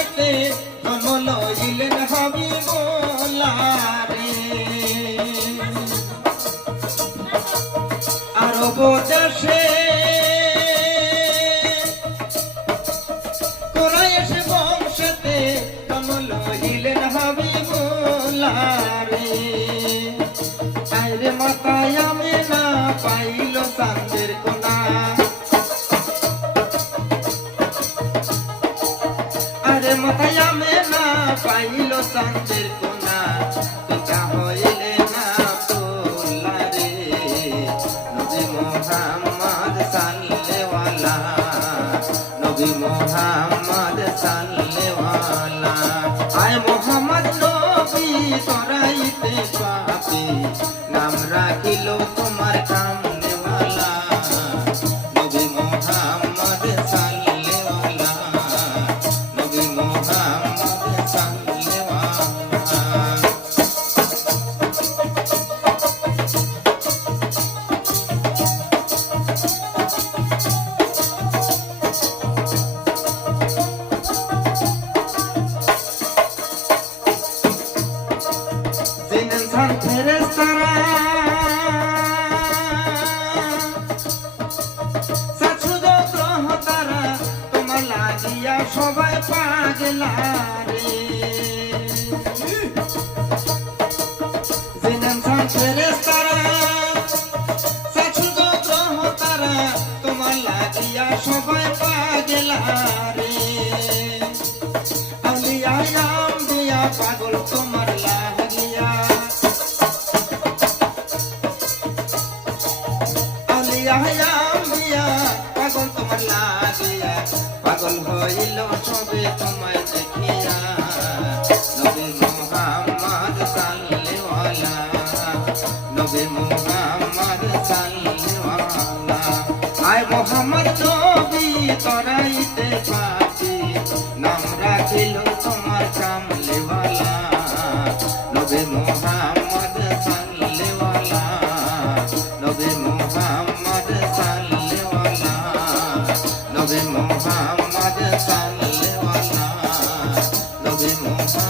সরাইতে জন্ম লইলেন হাবিবুল্লারে আরব দেশে মাথায় আমি না পাইল চাঁদের কোনা। পিতা হইলে না তোলা রে। নবী মোহাম্মদ সাল্লেওয়ালা নবী নাম রাখিল তোমার কামনেওয়ালা সান ফেরেস্তারা সাচুদ গ্রহ তারা তোমার লাগিয়া সবাই পাগলা রে সবাই পাগলা রে আলিয়া আম্বিয়া পাগল তোমার আম্বিয়া পাগল তোমার লাগিয়া পাগল হইল সবে তোমায় দেখিয়া। নবী মুহাম্মদ সাল্লাল্লাহু নবী মুহাম্মদ সাল্লাল্লাহু আয় মোহাম্মদ, নবী তরাইতে পাতি নবী মোহাম্মদ সাল্লাল্লাহু আলাইহি নবী মোহাম্মদ